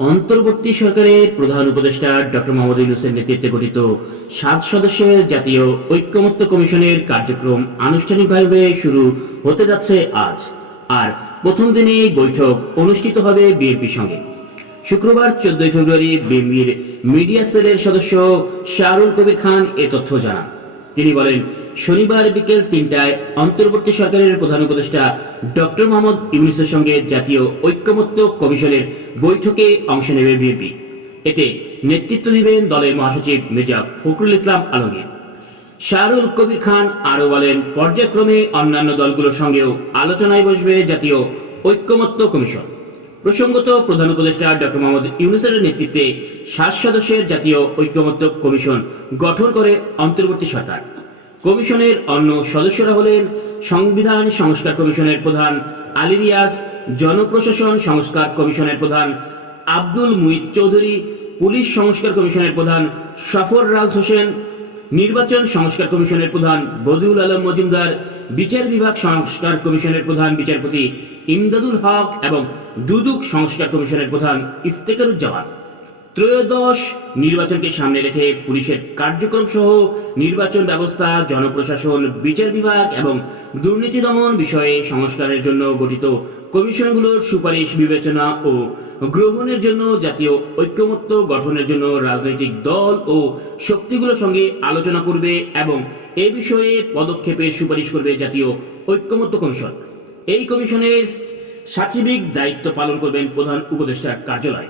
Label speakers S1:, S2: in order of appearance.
S1: অন্তর্বর্তী সরকারের প্রধান উপদেষ্টা ডক্টর মোহাম্মদ ইউনুসের নেতৃত্বে গঠিত সাত সদস্যের জাতীয় ঐক্যমত্য কমিশনের কার্যক্রম আনুষ্ঠানিকভাবে শুরু হতে যাচ্ছে আজ। আর প্রথম দিনে বৈঠক অনুষ্ঠিত হবে বিএনপির সঙ্গে। শুক্রবার চোদ্দই ফেব্রুয়ারি বিএনপির মিডিয়া সেলের সদস্য শাহরুল কবির খান এ তথ্য জানান। তিনি বলেন, শনিবার বিকেল তিনটায় অন্তর্বর্তী সরকারের প্রধান উপদেষ্টা ডক্টর মোহাম্মদ ইউনুসের সঙ্গে জাতীয় ঐক্যমত্য কমিশনের বৈঠকে অংশ নেবে বিএনপি। এতে নেতৃত্ব দিবেন দলের মহাসচিব মির্জা ফখরুল ইসলাম আলমগীর। শাহরুল কবির খান আরও বলেন, পর্যায়ক্রমে অন্যান্য দলগুলোর সঙ্গেও আলোচনায় বসবে জাতীয় ঐক্যমত্য কমিশন। প্রসঙ্গত প্রধান উপদেষ্টা ডক্টর মোহাম্মদ ইউনুসের নেতৃত্বে সাত সদস্যের জাতীয় ঐক্যমত্য কমিশন গঠন করে অন্তর্বর্তী সরকার। কমিশনের অন্য সদস্যরা হলেন সংবিধান সংস্কার কমিশনের প্রধান আলী রিয়াজ, জনপ্রশাসন সংস্কার কমিশনের প্রধান আব্দুল মুহিত চৌধুরী, পুলিশ সংস্কার কমিশনের প্রধান সফর রাজ হোসেন নির্বাচন সংস্কার কমিশনের প্রধান বদিউল আলম মজুমদার, বিচার বিভাগ সংস্কার কমিশনের প্রধান বিচারপতি ইমদাদুল হক এবং দুদুক সংস্কার কমিশনের প্রধান ইফতেকারুজ্জামান। ত্রয়োদশ নির্বাচনকে সামনে রেখে পুলিশের কার্যক্রম সহ নির্বাচন ব্যবস্থা, জনপ্রশাসন, বিচার বিভাগ এবং দুর্নীতি দমন বিষয়ে সংস্কারের জন্য গঠিত কমিশনগুলোর সুপারিশ বিবেচনা ও গ্রহণের জন্য জাতীয় ঐক্যমত্য গঠনের জন্য রাজনৈতিক দল ও শক্তিগুলোর সঙ্গে আলোচনা করবে এবং এ বিষয়ে পদক্ষেপের সুপারিশ করবে জাতীয় ঐক্যমত্য কমিশন। এই কমিশনের সাচিবিক দায়িত্ব পালন করবেন প্রধান উপদেষ্টার কার্যালয়।